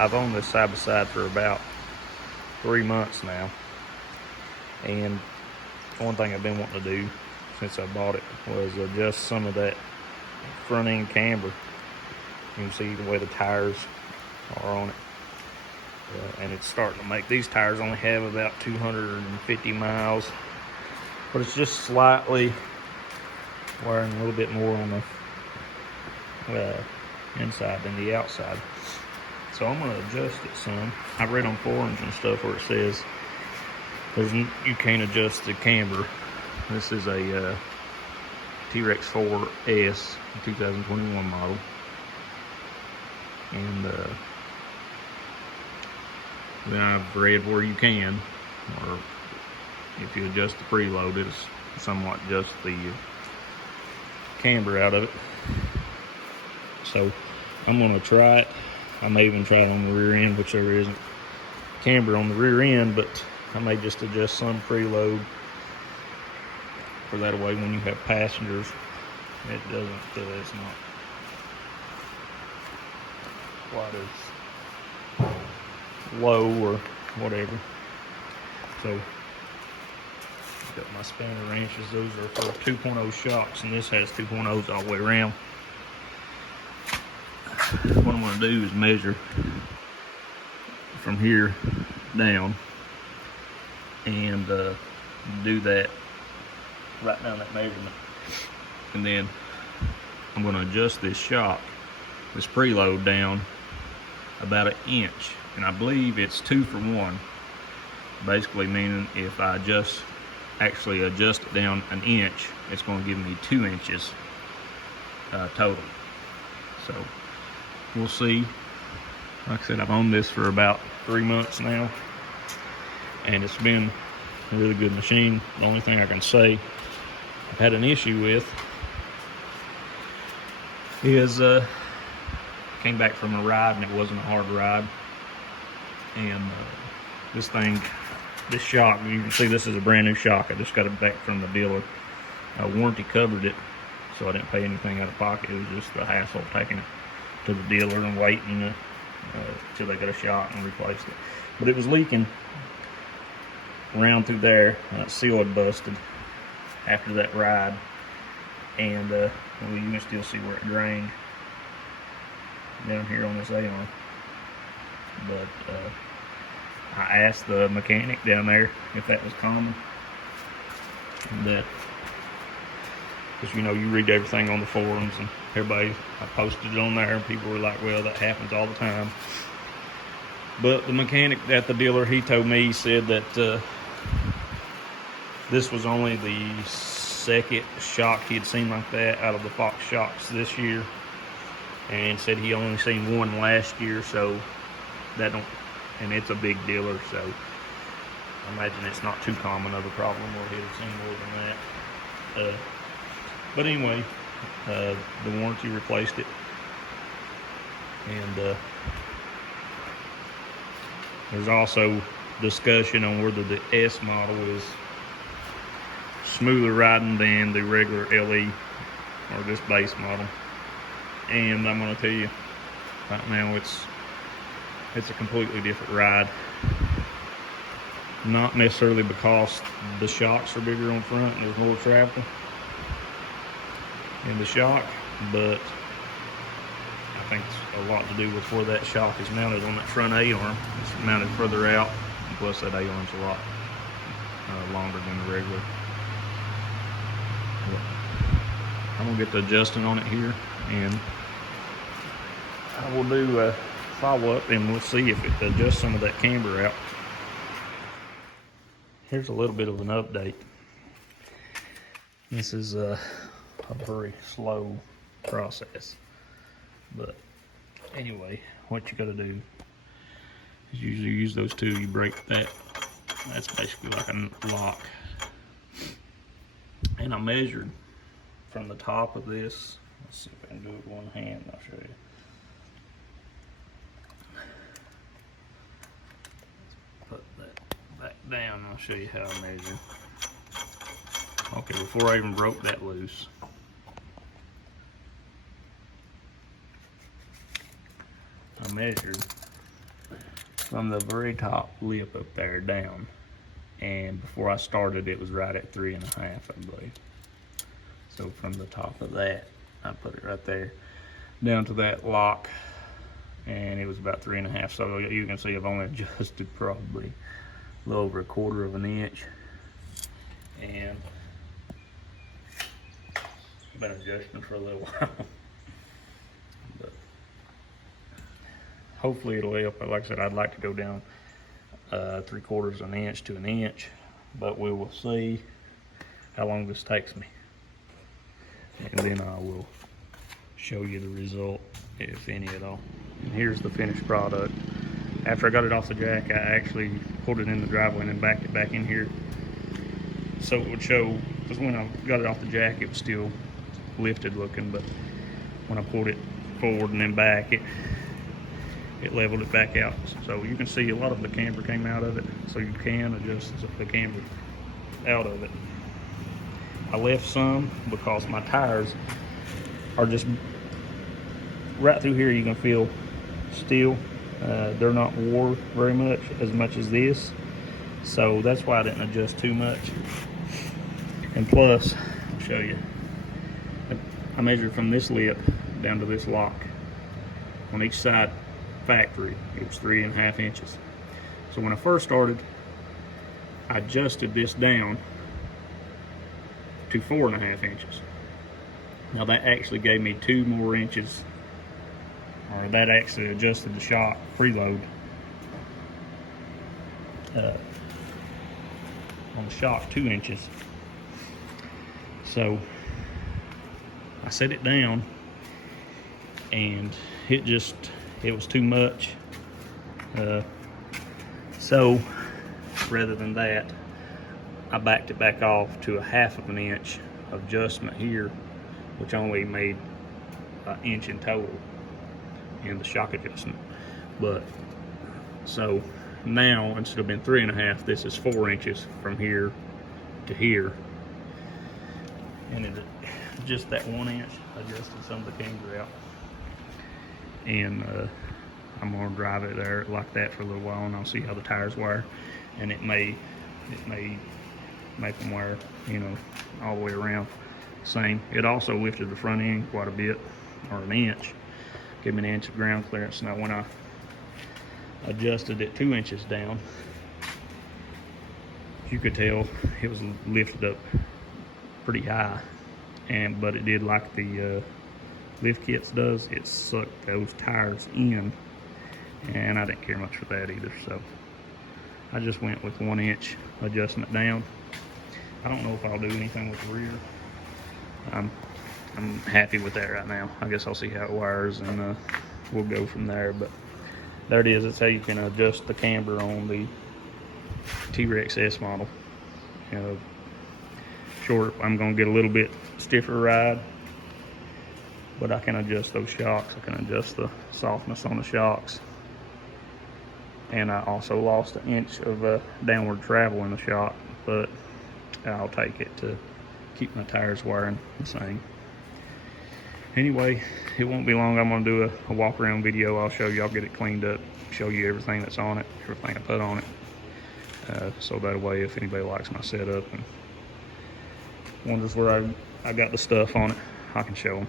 I've owned this side by side for about 3 months now, and one thing I've been wanting to do since I bought it was adjust some of that front end camber. You can see the way the tires are on it, and it's starting to make these tires only have about 250 miles, but it's just slightly wearing a little bit more on the inside than the outside. So I'm going to adjust it some. I read on forums and stuff where it says you can't adjust the camber. This is a Teryx S 2021 model, and then I've read where you can, or if you adjust the preload, it'll somewhat adjust the camber out of it. So I'm going to try it. I may even try it on the rear end, which there isn't camber on the rear end, but I may just adjust some preload for that way when you have passengers, it doesn't, it's not quite as low or whatever. So got my spanner wrenches. Those are for 2.0 shocks, and this has 2.0s all the way around. What I'm going to do is measure from here down, and do that, write down that measurement, and then I'm going to adjust this shock, this preload, down about 1 inch, and I believe it's 2 for 1, basically meaning if I actually adjust it down 1 inch, it's going to give me 2 inches total. So we'll see. Like I said, I've owned this for about 3 months now, and it's been a really good machine. The only thing I can say I've had an issue with is came back from a ride, and it wasn't a hard ride, and this shock, you can see this is a brand new shock. I just got it back from the dealer. Warranty covered it, so I didn't pay anything out of pocket. It was just the hassle of taking it to the dealer and waiting till they got a shot and replaced it. But it was leaking around through there. Seal had busted after that ride, and well, you can still see where it drained down here on this A-arm. But I asked the mechanic down there if that was common, that, because you know, you read everything on the forums, and everybody, I posted it on there, and people were like, well, that happens all the time. But the mechanic at the dealer, he told me, he said that this was only the second shock he had seen like that out of the Fox shocks this year, and said he only seen one last year, so that don't, and it's a big dealer, so I imagine it's not too common of a problem where he'd have seen more than that. But anyway, the warranty replaced it, and there's also discussion on whether the S model is smoother riding than the regular LE or this base model. And I'm going to tell you right now, it's a completely different ride. Not necessarily because the shocks are bigger on front and there's more travel in the shock, but I think it's a lot to do with where that shock is mounted on that front A-arm. It's mounted further out, and plus that A-arm's a lot longer than the regular. But I'm gonna get the adjusting on it here, and I will do a follow-up, and we'll see if it adjusts some of that camber out. Here's a little bit of an update. This is a very slow process, but anyway, what you got to do is usually use those two. You break that. That's basically like a lock. And I measured from the top of this. Let's see if I can do it with one hand. I'll show you. Put that back down. I'll show you how I measure. Okay, before I even broke that loose, I measured from the very top lip up there down, and before I started it was right at 3.5, I believe. So from the top of that, I put it right there down to that lock, and it was about 3.5. So you can see I've only adjusted probably a little over 1/4 of an inch, and I've been adjusting for a little while. But hopefully it'll help. Like I said, I'd like to go down 3/4 of an inch to an inch, but we will see how long this takes me, and then I will show you the result, if any at all. And here's the finished product. After I got it off the jack, I actually pulled it in the driveway and then backed it back in here, so it would show, because when I got it off the jack it was still lifted looking, but when I pulled it forward and then back, it leveled it back out. So you can see a lot of the camber came out of it, so you can adjust the camber out of it. I left some because my tires are just right through here. You can feel steel. They're not wore very much as this, so that's why I didn't adjust too much. And plus, I'll show you, I measured from this lip down to this lock on each side factory. It was 3.5 inches. So when I first started, I adjusted this down to 4.5 inches. Now that actually gave me 2 more inches, or that actually adjusted the shock preload on the shock 2 inches. So I set it down, and it was too much. So rather than that, I backed it back off to 1/2 inch adjustment here, which only made an inch in total in the shock adjustment. But so now, instead of being 3.5, this is 4 inches from here to here, and it just that 1 inch adjusted some of the camber out. And I'm gonna drive it there like that for a little while, and I'll see how the tires wire, and it may make them wire, you know, all the way around same. It also lifted the front end quite a bit, or an inch, give me an inch of ground clearance. Now when I adjusted it 2 inches down, you could tell it was lifted up pretty high, but it did like the lift kits does, it sucked those tires in, and I didn't care much for that either. So I just went with 1 inch adjustment down. I don't know if I'll do anything with the rear. I'm happy with that right now. I guess I'll see how it wires, and we'll go from there. But there it is. That's how you can adjust the camber on the Teryx S model. Short, I'm gonna get a little bit stiffer ride, but I can adjust those shocks. I can adjust the softness on the shocks. And I also lost an inch of downward travel in the shock, but I'll take it to keep my tires wiring the same. Anyway, it won't be long. I'm gonna do a walk around video. I'll show you, I'll get it cleaned up, show you everything that's on it, everything I put on it. So that way, if anybody likes my setup and wonders where I got the stuff on it, I can show them.